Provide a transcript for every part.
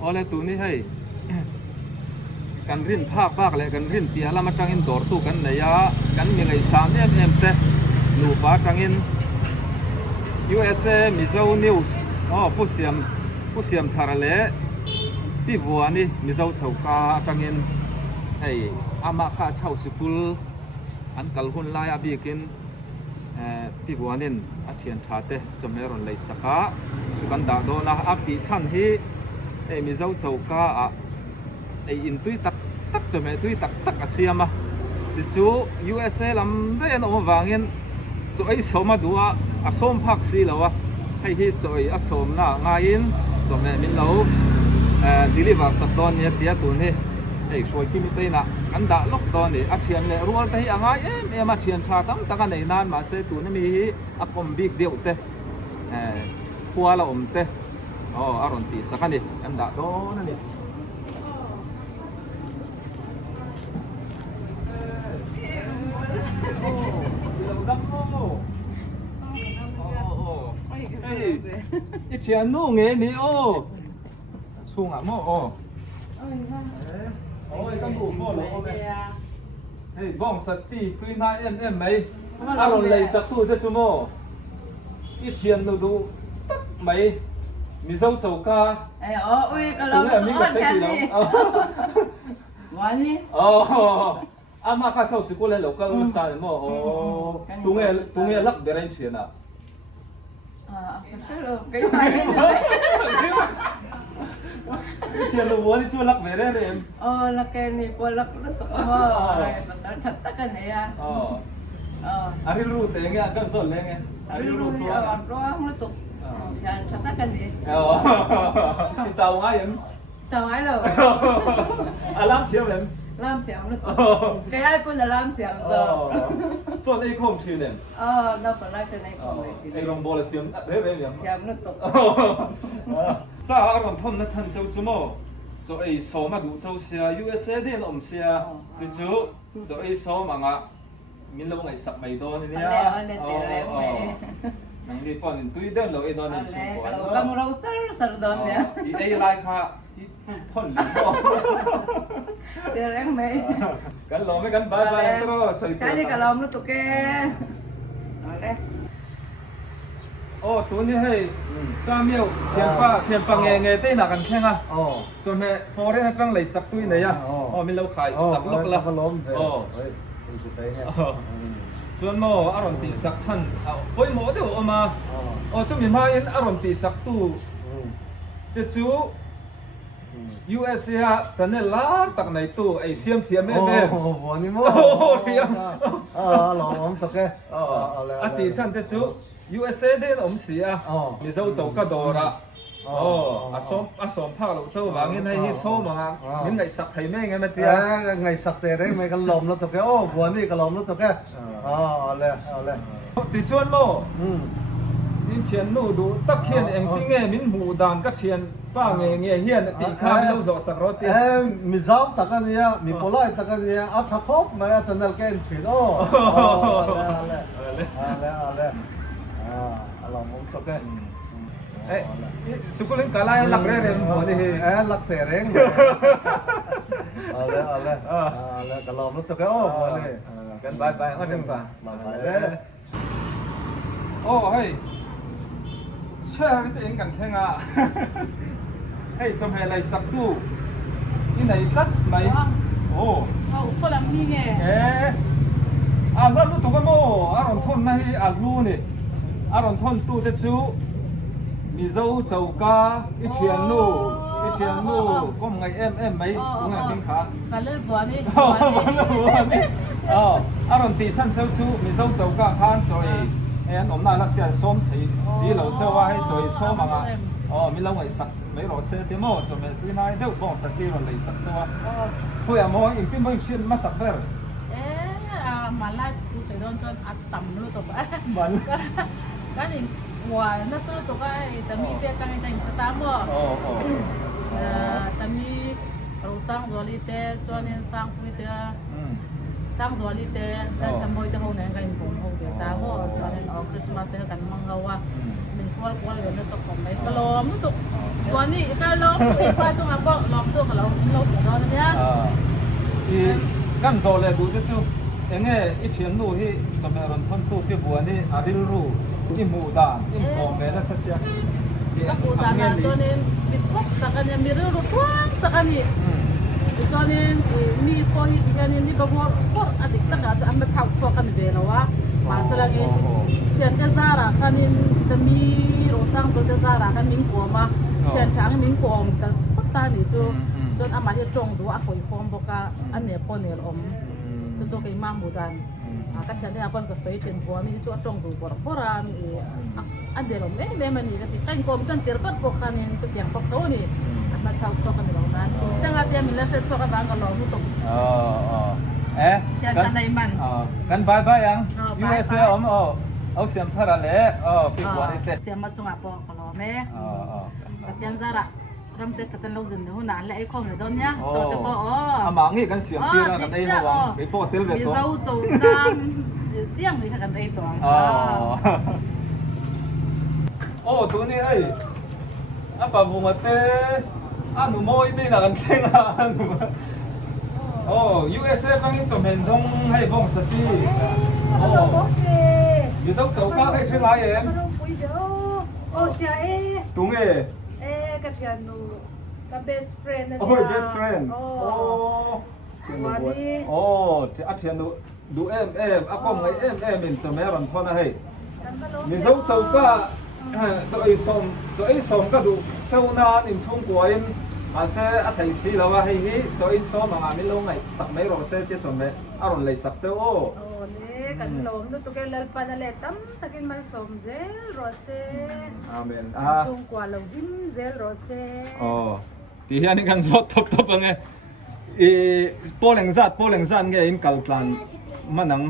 อ๋อแล้วตัวนี้ให้กันรินภาคเลยกันรินเปียละมาจังอินดอร์ตู้กันไหนยะกันมีไง3 mm เตหนูป้าจังอิน USA มิเจ้านิวส์อ๋อผู้เสียมทาระเล่พี่วัวนี่มิเจ้าเจ้ากาจังอินไอ้อามาข้าเช่าสกุลอันกัลหุ่นลายอาบีกินพี่บัวนินอาเทียนชาเตจำเมรอนเลยสักะสุกันดาโดนะอาปีชันฮีไอ้มิเจ้าเจ้ากาไอ้อินตุยตักจำเมตุยตักอาเซียมาจู่ USA ลำได้นอมวางินจู่ไอ้สมมาดูอาสมพักซีแล้ววะให้ที่จู่ไอ้อาสมน่ะงายินจำเมมินเราดิลิวาร์สักตอนเนี่ยเดียตัวนี้ไอ้ช่วยกิมิตนะกันด่าล็อกตอนนี้อาเชียนเลยรัวแต่ยังไงมาเชียนชาตั้งแต่กันในนานมาเสด็จตัวนี้มีอาคมบิ๊กเดียวเตะพัวละเตะอ๋ออารมณ์ตีสักกันดิกันด่าโดนนั่นนี่เฮ้ยอีเชียนนู่นไงนี่โอ้ช่วงอ่ะโม่โอ้โอ้ยต้องดูโม่เลยเฮ้ยบ้องสติตุยน่าไหมอารมณ์เลยสักตู้จะชั่วโมงอีเชียนดูไหมมีเจ้าเจ้ากาอุ้ยก็เราไม่ก็เซ็กซี่แล้ววันนี้อามาข้าเช่าสกุลเลยเราก็รู้สึกโม่โอ้ตุงเงี้ยรักเดรันเชียนะcái này chuyện lúc bố thì chưa lắc về đấy em là cái này qua lắc nó thật tất cái này ari lu te nghe kan sol le nghe ari lu doang nó tục thật tất cái này thì tàu ngay em tàu ai rồi làm chiếu em làm chiếu nó cái ai cũng là làm chiếu rồi chọn ai không chiếu em đâu phải là cái này không đấy ai đồng bộ là chiếu đấy đấy em chiếu nó tục sao anh còn thôn nó chân châu chú mò rồi ai số mà đủ châu xe USA đi làm xe chú rồi ai số mà ngã mình lâu ngày sập mày đó này nhá nang di pon tuy đơn rồi nó nên chịu quá kalau kamu rasa don ya di ai like ha thon lì đó tereng mày kan lo mấy kan bye bye terus cái gì kalau nó tụi cái oleh tụi này hay Samuel thiền pa nghe tên là kan khen à cho mẹ phò đấy trăng lấy sặc tuy này à mình lâu khai sặc lốc làส่วนหม้ออารมณ์ตีสักชั้นโอ้ยหม้อเดี๋ยวเอามาจะมีมาอินอารมณ์ตีสักตู้จะจู US จะเนี่ยล้าตักในตู้ไอเสียมเทียมแม่วันนี้มั้งเทียมหล่อผมตกแกตีชั้นจะจู US เดี๋ยวผมเสียมีเจ้าเจ้าก็โดระอาสมภาคเราเจ้าวางเงินให้ที่โซ่มาเงินไงสักให้แม่ไงมาเตี้ยไงสักแต่ได้ไม่กันลมแล้วตกแกวันนี้กันลมแล้วตกแกเอาเลยติดชวนโม่นี่เชียนนู่ดูตักเขียนเองที่เงี้ยมิ้นหูดานก็เชียนป้าเงี้ยเฮียนตีข้ามเราสอสักรถเตี้ยมีซ้อมตะกันเนี่ยมีโพล่าตะกันเนี่ยอัฐพบมาจันทร์แกนเฉยเอาลองผมตกแกสุกุลิงกาลายลักเร่งหมดเลยลักเตะเร่งเอาเลยกระลอมรถตะเกียบวันนี้กันไปเอาจังป่ะเฮ้ยเชื่อที่ตัวเองกันแข่งอ่ะเฮ้ยจำให้อะไรสักตู้ที่ไหนตัดไหมคนละนี่ไงแล้วรู้ตัวกันโม่อารมณ์ทนนะที่รู้นี่อารมณ์ทนตู้จะชูมีเจ้าเจ้ากาอีเชียนนู่ก็ไงไหมก็ไงพิงขากันเล่นบัวนี่อารมณ์ตีชั้นเจ้าชูมีเจ้ากาทานจอยผมน่ารักเสียส้มที่เราเจ้าว่าให้จอยส้มมามีเราไงสักไม่รอเสียเดโมจนไม่ที่นายเดี๋ยวบอกสักทีเราเลยสักเจ้าว่าคุยมองอีกที่ไม่เชื่อมาสักเบอร์มาลาดูเสด็จจนอัดต่ำรู้ตัวปะมันก็นี่wah, nasa to kay tami dia kami tayong sa tamo. Tami rusang zolite chuanin sang puite sang zo li te dan chamboy te ho ne kan pom ho de ta mo chanen o Christmas te kan mangawa min kwal kwal le na sok kom mai ka lom tu ko ni ka lom e pa chung apo lom tu ka lom lo do na ya กันโซเลยดูที่ชูเองอีเทียนนู่ที่จะเป็นรันพันตู้ที่บัวนี่อาริลรูที่มูดานที่โอเมนะเสีย ka pu da na chonen mi pok ta kan ya mi ru kwang ta kan ni chonen mi po hi ti kan ni ba mo por adik ta ka an ma chau so kan ve lo wa ma sala ge chen te zara kan ni ta mi ro sang to te zara kan min ko ma chen chang min ko ta pok ta ni chuจนอามาที่ตรงดูอาคอยพร้อมบอกว่าอันเนี้ยปนเนี่ยอมจะโจกันมั่งบูดันก็ฉันได้ปนก็สวยเทียนบัวมีที่ช่วยตรงดูบอร์บอรามีอันเดียวแม่มันนี่ก็ติดกันกลมกันเตียร์ก็ปกกันนี่จุดอย่างปกโตนี่มาชาวชอบกันเหล่านั้นจังหวะเดียวมีแล้วชอบกันบางกันหลงมุตุกันในมันกันบายบายยัง USA เอาเสียมพาราเล่ปีบัวนี่เตะ เสียมมาจังหวะปอกกันหลงแม่ก็เทียนซาระรำเตะกันเราจนหัวหน้าและไอ้ของในตอนเนี้ยจอดแต่พออามางี้กันเสียงตีกันได้ระวังไปโป้เต้นเลยตัวมีเจ้าโจกันเสียงนี่กันได้ตัวโอ้ตัวนี้ไอ้อาปะบุมาเต้อาหนูมอยตีนักันเท่งอ่ะหนูโอ้ USA จังยิ่งจมเห็นทงให้บ้องสตีโอ้มีสักเจ้าก้าให้ใช่ไหมเอ็มโอ้เสียตุงกับเชียนูกับ best friend นั่น โอ้ย best friend โอ้วันนี้โอ้ที่อาเทียนดูอาป้อมไงเป็นจะแม่รันพ่อนะเฮ้ยมีเจ้าก็จะไอ้สมก็ดูเจ้านานอินช่วงกว่าอินอาเซ่อาไทยซีแล้วว่าเฮ้ยจะไอ้สมมาไม่ลงไงสักไม่รอเซ่ที่จะแม่อารมณ์เลยสักเจ้าโอ้เนี่ยกันลมดูตุกเกลัลปันอะไรตั้มตะกินมันสมเซลรอเซ่อาเมนช่วงกว่าเรายิ้มเซลรอเซ่อ๋อที่อันนี้กันสดทบไงโปเลงซันไงอินกัลตันมันนัง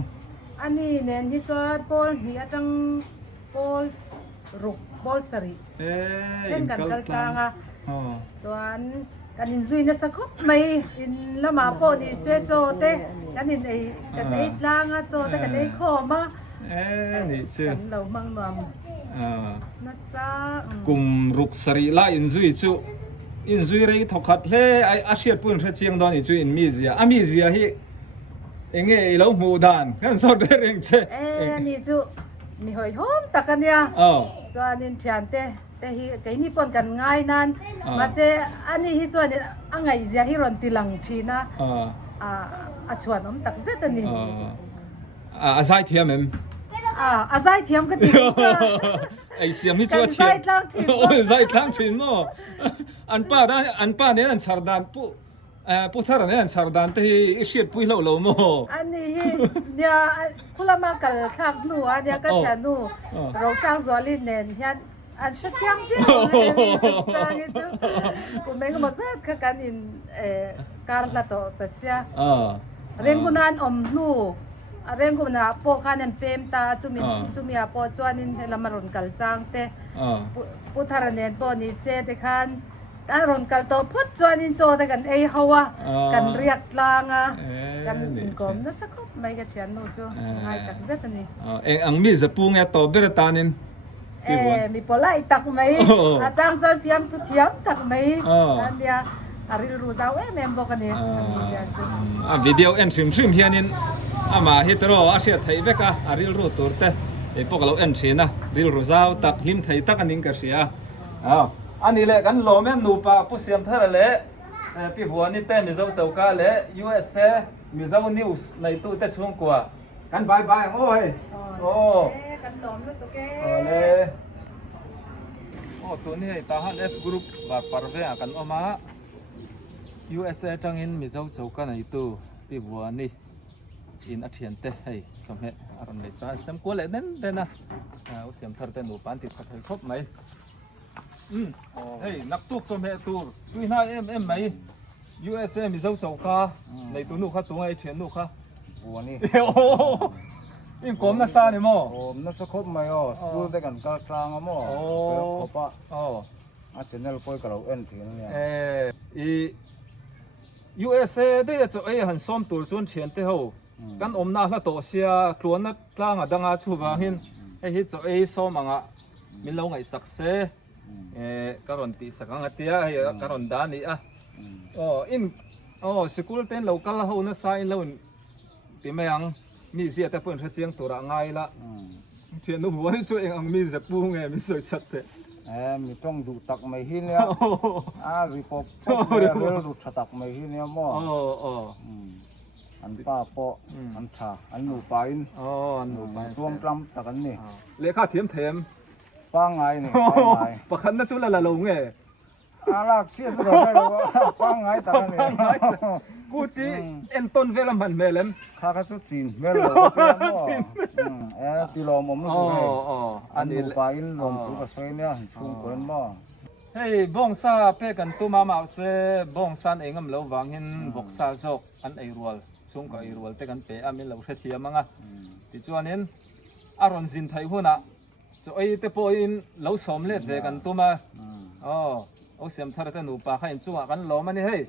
อันนี้เนี่ยที่จอดโปลนี่จังโปลรุกโปลสรีเช่นกันกัลตังอ่ะส่วนกันอินซุยนะสักครบไม่อินละมาโปดีเซโจเตกันอินไอกันไอลางอ่ะโจเตกันไอโคมานี่ชื่อเรามังนวมนัสซากลุ่มรุกสรีละอินซุยจูอินซุยเรื่องทอขัดเล่ไออาเชียปุ่นเชียงดอนอินซุยอินมีเซียมีเซียฮีเองเราหมู่ดานกันสอดเรื่องเช่นี่จูมีหอยหอมตะกันเนี่ยส่วนอินชันเตแต่ฮีไก่นี่ปนกันง่ายนั้นมาเซอันนี้ฮีจวนเนี่ยอังไงเสียฮีรอนติลังทีนะชวนน้ำตักเสตันนี่อาศัยเทียมเอ็มอาศัยเทียมก็ดีไอเสียมที่ชัวเทียมโอ้ยใจทั้งชิ้นมั้งอันป้าเนี่ยอันชาร์ดานผู้ท่าเนี่ยอันชาร์ดานที่เชียบปุยเหล่ามั้งอันนี้เนี่ยคุณละมากันข้างหนูอันเนี้ยก็ฉันหนูเราสร้างสวนลินเนนยันอันชัดยังที่เราจ้างนี่จ้ะคุณแม่ก็มาสักกันอินการละต่อแต่เสียเรื่องกุนันอมหนูเรื่องกุนันพวกกันยันเพิ่มตาจุมีอาพอจวนนินละมารุนกัลจังเตพุทธารเนนปอนิเซตคันการรุนกัลโตพุทธจวนนินโจแต่กันเอฮาวะกันเรียกลางอ่ะกันอินกอมนั่นสักคนไม่ก็เชียนหนูจ้ะง่ายกันเสร็จนี่เอ็งอังมีจะปูงเงาตอบเบรตานินมีพลายตักไหมอาจารย์จอนฟิมทุกเที่ยงตักไหมอันเดียอาริลรู้สาวเมมบอกกันเนี่ยวิดีโอเอ็นซิมเฮียนินมาฮิตโรอาเซียไทยเบกะอาริลรู้ตัวเตะพวกเราเอ็นชินะริลรู้สาวตักลิมไทยตักอันนี้ก็เสียอันนี้แหละกันโลแม่นูปาผู้เสียมเท่าไรพี่หัวนี่เต้มีเจ้าเจ้ากาเลย USA มีเจ้านิวส์ในตู้เต้ช่วงกว่ากันบายโอ้ยโอ้กันหลอมแล้วตัวแกเลยโอ้ตัวนี้ทหาร F Group บาดปาร์เวกันออกมา USA จังอินมีเจ้าเจ้ากันในตู้พี่หัวนี่อินอัดเทียนเต้ให้สมัยอารมณ์เลยซะเสียมกัวเลยนั่นเด้นะเสียมทาร์เต้หนูปันติดขัดให้ครบไหมเฮ้ยนักตุกสมัยตู้ตุยน่าเอ็มไหม USA มีเจ้าเจ้ากันในตู้นู้ค่ะตัวไอเทียนนู้ค่ะหัวนี่โอ้ยิ่งกลมน่าซาเนี่ยมั้งผมน่าสะคบไหมอ๋อดูแต่กันกลางอ่ะมั้งขบปะอาจจะเนี่ยเราไปกับเราเอ็นถึงเนี่ยUSA ได้จะหันซ้อมตัวส่วนเฉียนเท่า kan omna hla to sia kluan na tlang adanga chu wangin hi cho ei so manga min lo ngai sakse karon ti sakanga tia karon da ni a in school ten local ho na sa in lo ti mayang mi sia ta pun tha chiang tura ngai la thian nu huan chu eng ang mi za pu nge mi soi sat te mi trong du tak mai hin ya ri pop ro du tak mai hin ya mo an pa po an tha an nu pa in an nu pa tuam tram tak an ni le kha thiam them pa ngai ni pa ngai pakhan na chu la lo nge ala chia ro pa ngai tak an niกูจีเอ็นต้นเวลามันเมลม ข้าก็จะจีนเมื่อเราไปตีลมมันคืออันนี้ไปอินลมคือกับสวยเนี่ยชุ่มเกินบ่เฮ้ยบ้องซาเป้กันตัวมาเสบ้องซันเองเราวางเห็นบกซาจกอันไอรัวชุ่มกับไอรัวแต่กันเป้อามิเราเทียมังอ่ะที่จวนนี้อารมณ์จินไทยหัวน่ะจะไอเตปอินเราสมเล็ดเวกันตัวมาเอาเสียมทาร์เตนูปาให้จั่วกันล้อมันนี่เฮ้ย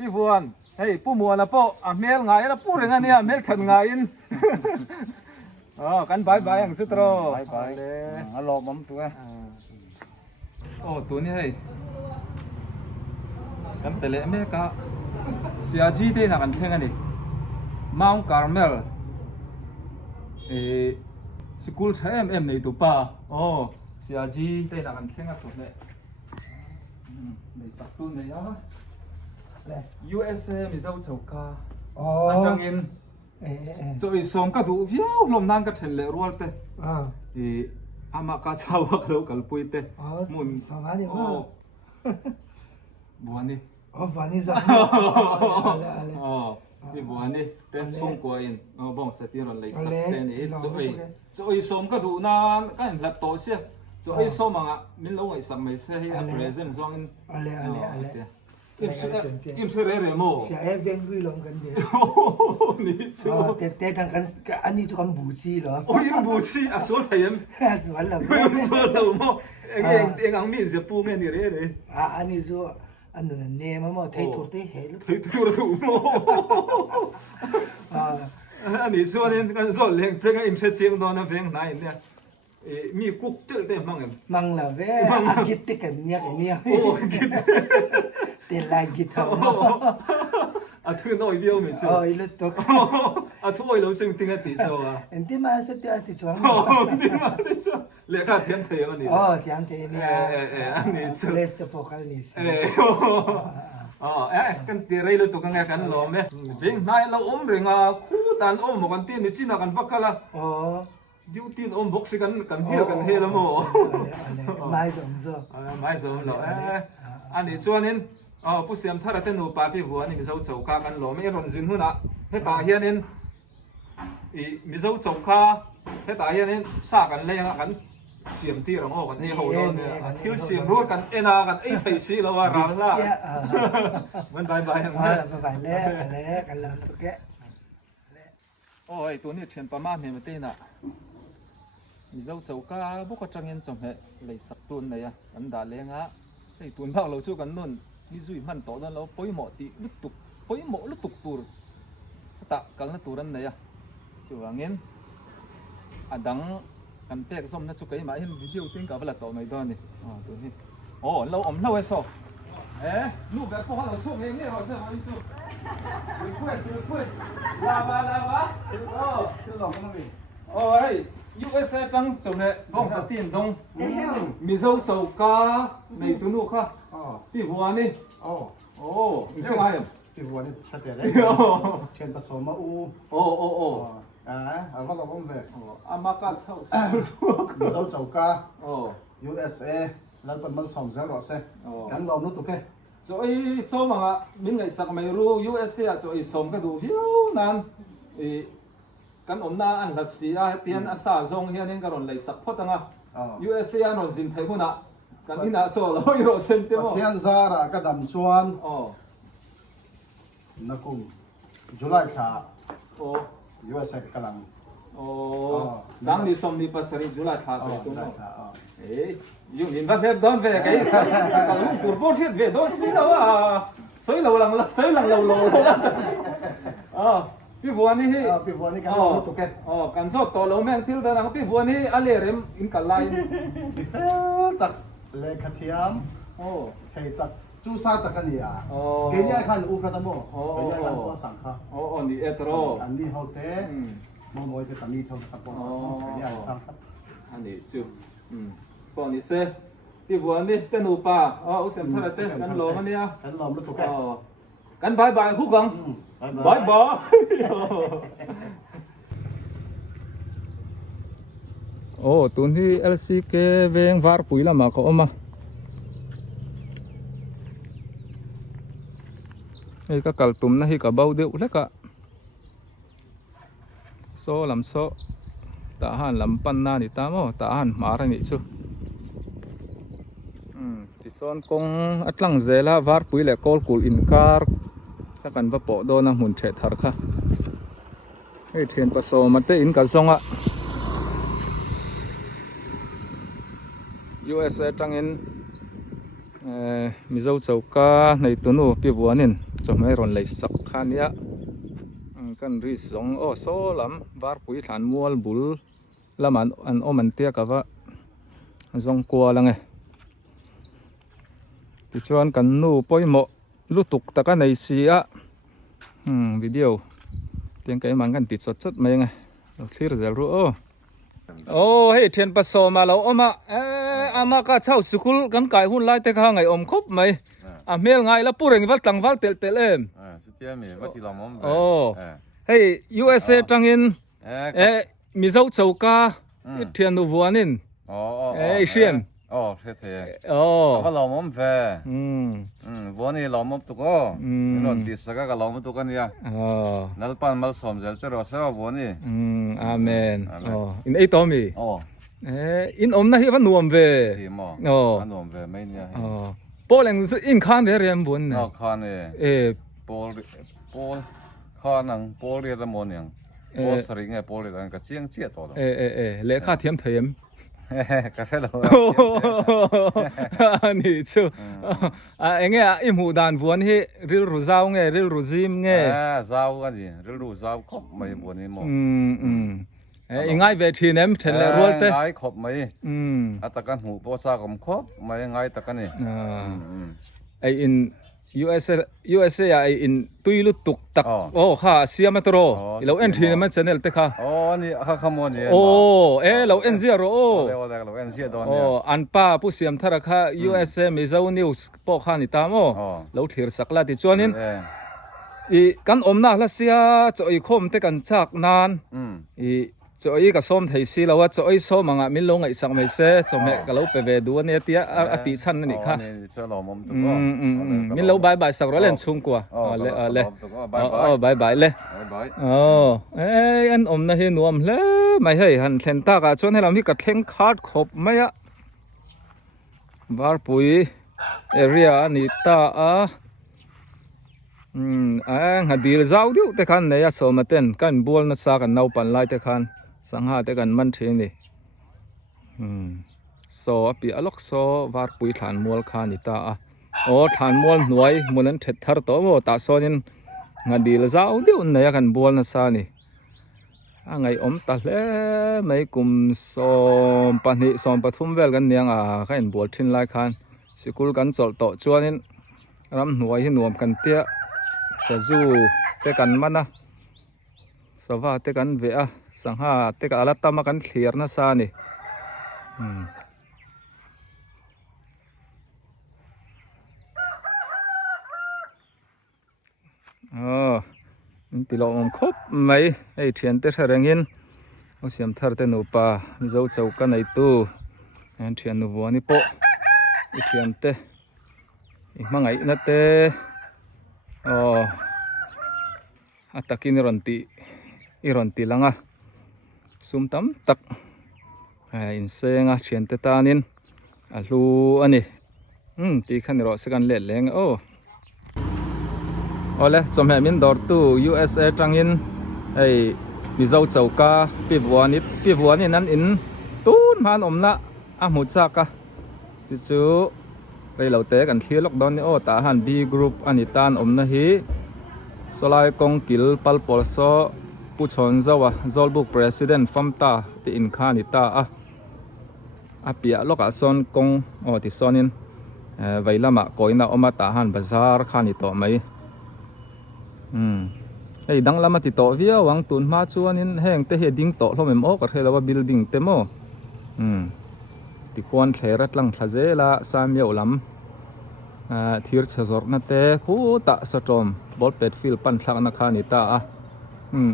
พี่ฟวนเฮ้ยผู้มัวนะพ่อเมลไงนะผู้เรื่องนี้เมลฉันไงอินกันบายบายอย่างสุดโตรบายบายเลยรอมันตัวตัวนี้เฮ้ยกันเปเลยอเมริกาเสียจีเต้นักกันเท่งอันนี้มาอุคาร์เมลสกูลใช้ในตัวป้าเสียจีเต้นักกันเท่งอันสุดเลยในสักตัวนี้อ่ะUSA มีเจ้าเจ้าก้าอันจังอินจะอีส่งกระดูกวิวลมนั่งกระเทเลรัวเตอามาคาชาวกเรากัลปุยเตมุนสวัสดีครับบัวนี่บัวนี่สักที่บัวนี่เต้นส่งกว่าอินบ้องเสตีรอนเลยสักเซนจะอีส่งกระดูกนั้นก็เห็นหลับโตเสียจะอีส่งมังอ่ะมิลงไอ้สักไม่เสียให้เพรสเซนต์ส่งอินอิมเสเรเรโม่ใช่เวงรุยลงกันเดียวนี่ชัวแต่กันอันนี้ทุกคนบูชีเหรออินบูชีอ่ะสวนไทยยันสวนเราสวนเราโม่เอ็งอังมีเสียปูเงี้ยนี่เร่เลยอันนี้ชัวอันนั้นเนี่ยมันเทถูกเทเฮลุเทถูกโม่อันนี้ชัวเนี่ยกันสวนเลี้ยงเจ้าอิมเสเชียงโดนเวงไหนเนี่ยมีกุ๊กเจอได้มั้งมังละเว้กิดติกันเนี่ยเตลากิทอ่ะทุกน้อยเบี้ยวเหมือนชัวอีลุตกทุกน้อยซึ่งติ้งติดชัวอันที่มาสุดที่ติดชัวที่มาติดชัวเรียกว่าเทียมเทียมอันนี้เทียมเทียมเนี่ยอันนี้ชัวเลสต์โฟกัสนิสกันตีไรเลยตัวกันไงกันล้อมเนี่ยวิ่งนายเราเริงคู่ตันมันกันตีนี่จีน่ากันฟักกันละดิวตีนบกสิกันเฮียกันเฮละโม่ไม่สมซไม่สมหรอกอันนี้ชัวนินผู้เสียมท่าเต้นนูปาพี่บัวนี่มีเจ้าเจ้าข้ากันหล่อไม่รอนจินหุ่นอ่ะเฮตาเฮียนินมีเจ้าเจ้าข้าเฮตาเฮียนินซากันเลยกันเสียมที่เรากันที่เขาโดนเนี่ยที่เสียมรู้กันนากันไอ้ไทยซีเราว่าเราละมันบายบายกันเลยกันแล้วตุ๊กแกโอ้ยตัวนี้เชียนประมาณเนี่ยมันเต้นอ่ะมีเจ้าเจ้าข้าบุกจังเงินจมเหเลยสักตุนเลยอ่ะอันด่าเลยงะไอ้ตุนพักเราสู้กันนู่นนี่จุยมันต่อแล้วเราปอยหมอตีลุตุกปอยหมอลุตุกตูร์สตะกันละตูรันเลยอ่ะชิวเงินอันดังกันเป๊กส้มนะชุกไอ้มาเห็นวิดีโอติ้งกับเวลาต่อหน่อยตอนนี้ตัวนี้เราอมเราไอ้สอบลูกแบบพวกเราช่วงเองเนี่ยเราเชื่อมันจุrequest ลาวาคือหลอกมันดิโอ้ยUSA จังจงเนี่ยบ้องสตีนตรงมีเจ้าเจ้าก้าในตัวนู้นค่ะพี่หัวนี่นี่ใช่ไหมพี่หัวนี่ชัดเจนเลยเทียนผสมมาเอาก็เราต้องเสกอามากัดเช่ามีเจ้าเจ้าก้าUSA แล้วมันส่งเสียงหรอเซ่กันลองนู้นตุ๊กแกจะไอ้ส้มอ่ะมินไงสักไม่รู้ USA จะไอ้ส้มก็ดูวิวนั้นกันอมนาอันรัสเซียเตียนอาซาซงเฮียนี่กันรอนเลยสักพอตั้งUSA นอนจินไทยหุ่นอ่ะกันที่น่าโจเราอีโรเซนเตมเทียนซาระก็ดำชวนนักกุมจุลัยขาUSA กำลังจังนี่ส้มนี่ภาษาจุลัยขาตัวนู้นอยู่นี่แบบโดนเวกไอ้ลุงกูพูดเสียเวโดนสิแล้วสวยเราลังเราพี่ พี่วัวนี่ พี่วัวนี่กันรู้ตุกแก กันสอบต่อแล้วแม่งที่แต่นะพี่วัวนี่อะไรเรมอินกันไล พี่เฟตักเลขาเทียม โอ้ เฮตักจูซาตักกันนี่อ่ะ โอ้ เกียร์ขันอุกระตโมเกียร์ขันตัวสังฆะ โอ้นี่เอตโร อันนี้เขาเตะมองมวยจะตันนี้เท่ากับตัวสังฆะเกียร์สังฆะ อันนี้ชิวปอนี่เซพี่วัวนี่เต้นูป่าอุเซมทะเลเต้กันโลมันเนี่ย กันลมรู้ตุกแก กันบายบายคู่กังบายบายโอ้ตุนที่ LCK เวงวาร์ปุ๋ยละมาเขาเอามาไอ้ก็กัลตุ่มนะฮิกับเบาเดียวแล้วก็โซ่ลำโซ่ตาหันลำปันนานี่ตามตาหันมาระนี่ชูที่โซนกงอัตลังเจล่าวาร์ปุ๋ยและกอลกูลอินคาร์ถ้ากันว่าปอโดนหุ่นเฉดทาร์ค่ะไอ้เทียนผสมมาเตอินกับซงอ่ะ USA จังอินมิโซเจ้าก้าในตัวนู้ปีบัวนินจะไม่รอนเลยสักขันยะกันรีสงโอโซลัมวาร์ปุยฐานมัวบุลละมันอันโอมันเตียกับว่าซงกัวละไงที่ชวนกันนู้ปอยหมอลุตุกตะกันในเสียวิดีโอเตียงไก่มันกันติดสดๆมายังไงเราคลีร์จะรู้โอ้เฮ้ยเทียนผสมมาแล้วมาอามาก็เช่าสกุลกันไก่หุ่นไล่แต่ข้างไงอมคบไหมเมลไงแล้วผู้เร่งวัดตังวัดเตลเตลมสุดที่มีวัดที่เรามองโอ้เฮ้ย USA จังอินมิโซเจ้าก้าเทียนนูวัวนินเชียนเท่ๆก็เรามองแฟวันนี้เรามองตุกนี่นนติสก็เรามองตุกกันเนี่ยนั่นปันมาสมเจริญเราเสียวันนี้อาเมนอินไอตัวมีอินอมนะฮิวันนวมเวที่มอนวมเวไม่เนี่ยโปเลงอินคานเรียนบุญคานโปคานังโปเรียนมอนี่โปสริงโปเรียนก็เชียงเชียตัวเลขาเทียมเทียมกาแฟเรานี่ชูเอ็งอิมูดานบัวนี่ริลรูซาวไงริลรูซิมไงซาวกันดิริลรูซาวครบไม่บัวนี่มั้งง่ายเวทีเนี่ยเทเลรัวเต้ง่ายครบไหมตะกันหูโปซ่าก็ครบไม่ง่ายตะกันนี่ไออิน USA ไออินตุยลุตุกตักโอ้ข้าเสียมาตรอเราเอ็นทีมันชแนลเต้ค่ะนี่ข้าขโมยนี่เราเอ็นเซียร์เราเอ็นเซียตัวนี้อันป้าผู้เสียมทาร์ค่ะ USA มิซาวนิวส์พวกข้านี่ตามเราเทียร์สักลาติจวนนินกันอมน่าละเสียจะอีคมเตกันจากนานจะอีกับส้มไทยซีแล้วว่าจะอีส้มมังมิลงไอสักไม่เสจะแม่กับเราไปเวดูเนี่ยเตี้ยอติชันนั่นนี่ค่ะมิลงบายสักร้อยเล่นชุ่มกว่าเลยบายเลยอันอมนะเห็นนวมเลยไม่ให้หันเซนตากาชวนให้เรามีกระเทงคาร์ดขบไหมอะบาร์ปุยเอเรียนี่ตาหาดีลจ้าวดิวแต่คันเนี่ยสมัติกันบัวนัสกันนาวปันไล่แต่คันสังหาแต่กันมันเทนี่โซปีอล็อกโซวาร์ปุยฐานมัวคานิตาฐานมัวหน่วยมันนั้นเถิดทาร์โตโมตาโซนินหาดีลจ้าวดิวเนี่ยกันบัวนัสนี่ไงอมตาเล่ไม่กุมโซปันหิโซปฐุมเวลกันเนี่ยกันบัวทิ้งไล่คันสกุลกันจอดโตจวนนินรำหน่วยให้หน่วมกันเตี้ยสะจูเตกันมันนะสว่าเตกันเวะสังหาเตกันอาลัตตามากันเคลียร์นะซานี่ติลอมครบไหมไอเทียนเตะเริงินเอาเสียมทาร์เตนูปาเจ้าเจ้ากันไอตู้เทียนนูบัวนี่โปไอเทียนเตอีกมั้งไงนั่นเตatakin ironti langa sumtam tak insenga chiente tanin alu ani ti khan ro sekan le leng ole chom he min dor tu USA tangin ei mizau chauka piwani nan in tun man omna a muchaka chuไปเราเตะกันเที่ยวล็อกดาวน์นี่ta han B group อันนี้ตานอมนะฮี Solai Kong Kil Palpolso Puchon Zawa Zolbuk President Famta ti in Khanita Apia Loka Son Kong o ti Sonin Vailama Koina Omata Han Bazar Khanito Mai Hey dang lama ti to via wang tun ma chuanin heng te he ding to hlomem o ka thelawa building te mo ti khuan thlerat lang thazela samyo lam thir chhazor na te khu ta satom ball pet field pan thlang na khani ta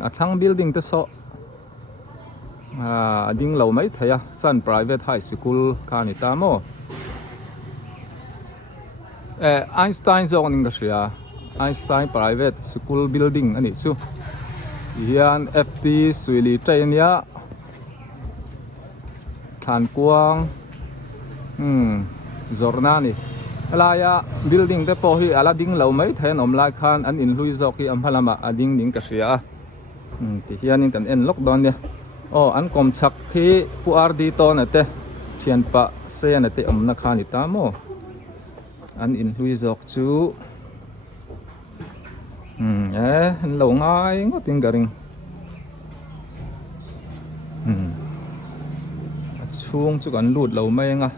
a thlang building te so ding lo mai thaya Sun Private High School khani ta mo Einstein zong ning ka ria Einstein Private School Building ani chu hian FT Suili Trainia Than Kuang Zornani alaya building te po hi ala ding lo mai then om lai khan an in lui zok hi amhalama ading ning ka ria ti hian in kan en lockdown ne an kom chak khi puar di to na te thian pa se na te om na khani ta mo an in lui zok chu anh lâu ngay ngó tiếng garing chuông chú anh lụt lâu mấy nga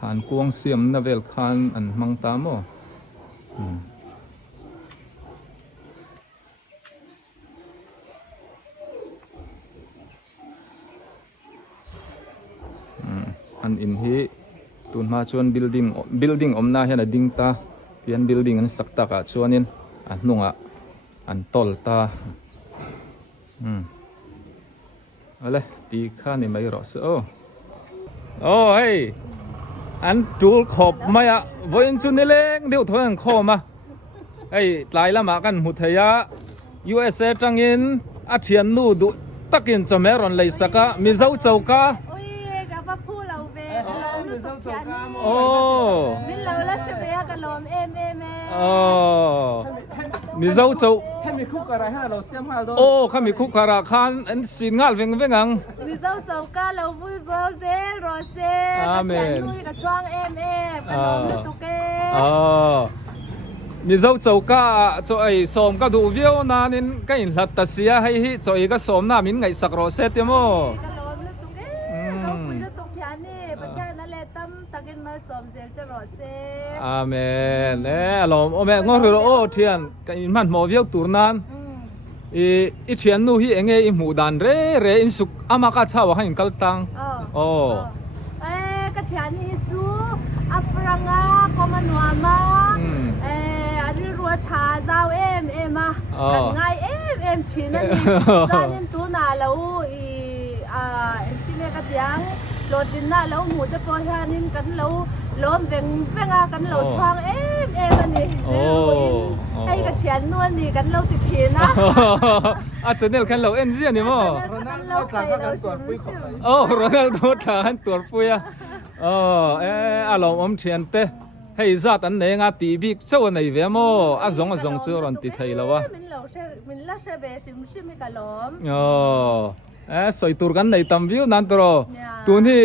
thàn cuông xiêm na vel khan anh mang tám mo anh in hi tun ma chuan building om na hian a ding ta pian building an sak ta ka chuanin nunga an tol ta ale ti kha ni mai ro so hey an tul khop maya voin chu ni leng deu thoang kho ma hey tlai lama kan hu thaya USA tangin a thian nu du takin chameron lei saka mi zau chauka mi dâu châu Hemi kukara ha lo siam ha do. Kami kukara khan an sin ngal veng vengang. Mi dâu châu ka lo vui zo zel ro se. Amen. Ka chuang ka lo lu tu ke. Mi dâu châu ka cho ai som ka du viu na nin ka in hlat ta sia hay hi cho ai ka som na min ngai sak ro se te mo. Ka lo lu tu ke. Lo vui lu tu thian ni. Patya na le tam takin ma som zel cha ro se. Amen. Alom ome ngor ro thian ka in man mo viu tur nan. I thian nu hi enge I mu dan re in suk ama ka chawa hain kal tang. Ka thian ni chu afranga komanuama. Ani ruwa tha zau em a. Kan ngai em chin ani. Zanin tu na lo tine ka tiang lodin na lo mu te po hianin kan lo lom venga kan lo chuang em ani. Hay ka thian nuan ni kan lo ti chin na. Channel kan lo en zia ni mo. Ronaldo ka kan tuan pui khop. Ronaldo ta han tur pui alom om thian te hey zat an ne nga ti bik chaw nei ve mo azong chu ron ti thei lawa min la se be sim ka lom soi tur kan nei tam view nan tro tu ni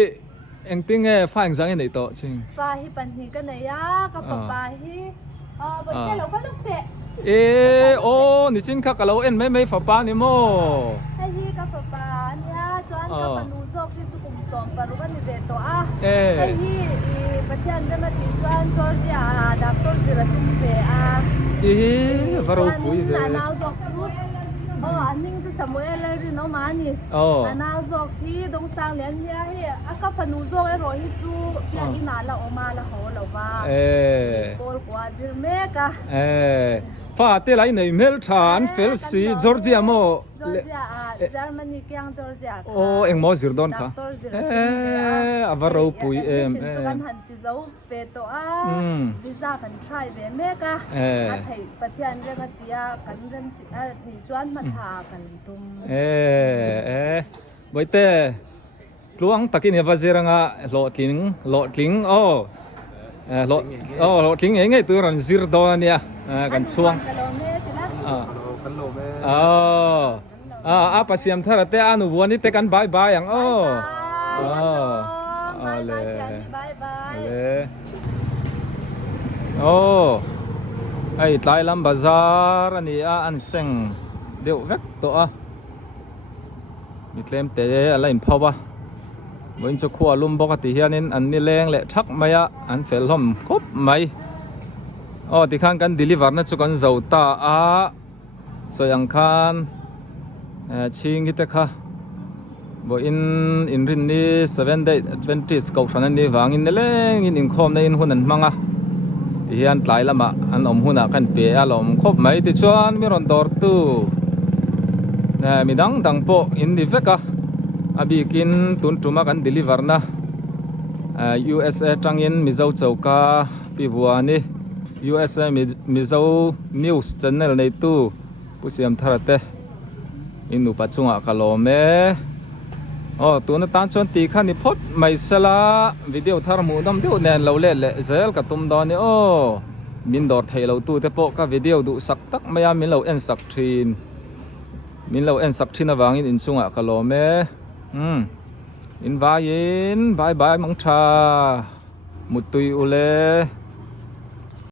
eng ting fa eng jang nei to ching fa hi pan hi ka nei ya ka pa hi bo ke lo ka luk te ni chin kha ka lo en mai fa pa ni mo ai hi ka pa nya chuan ka panu zok hi chu kum som paru kan ni ve to ai hi pathian da ma ti chuan Georgia doctor ziratum ve varo pui ve anau zok chu aning chu Samuel ri no mani anau zok hi dong sang lian hi aka panu zok ro hi chu ya ina la oma la ho lo ba bol kwa zir me ka fa te lai nei mel than fel si Georgia mo Germany kyang Georgia eng mo zir don kha avaro pui kan han ti zo pe to visa kan try ve me ka thai pathian re ma tia kan ren ni chuan ma tha kan tum boite luang takin ya waziranga lo tling lo tling engei tu ran zir do ania kan chuang Kan lo me. Pasiam thara te anu wani te kan bye bye ang bye bye ai tlai lam bazar ani a an seng deuh vek to a mi tlem te ala in phawa boin chu khua lum bok ati hianin an ni leng le thak maya an fel hlom khop mai ti khan kan deliver na chu kan zota a soyang khan ching hi te kha bo in rin ni 7 day Adventist ko thana ni wangin ne leng in khom na in hun an manga hian tlai lama an om huna kan pe alom khop mai ti chuan mi ron dor tu na mi dang po in di veka abikin tun tuma kan deliver na USA tangin mizo chauka pi buani USA mizo news channel nei tu pusiam tharate inu pachunga kalome tuna tan chon ti khani phot mai sala video thar mu dam deu nen lo le zel ka tum da ni min dor thei lo tu te po ka video du sak tak maya min lo en sak thin min lo en sak thin awangin in chunga kalome in vain bye bye mong tha mutui ule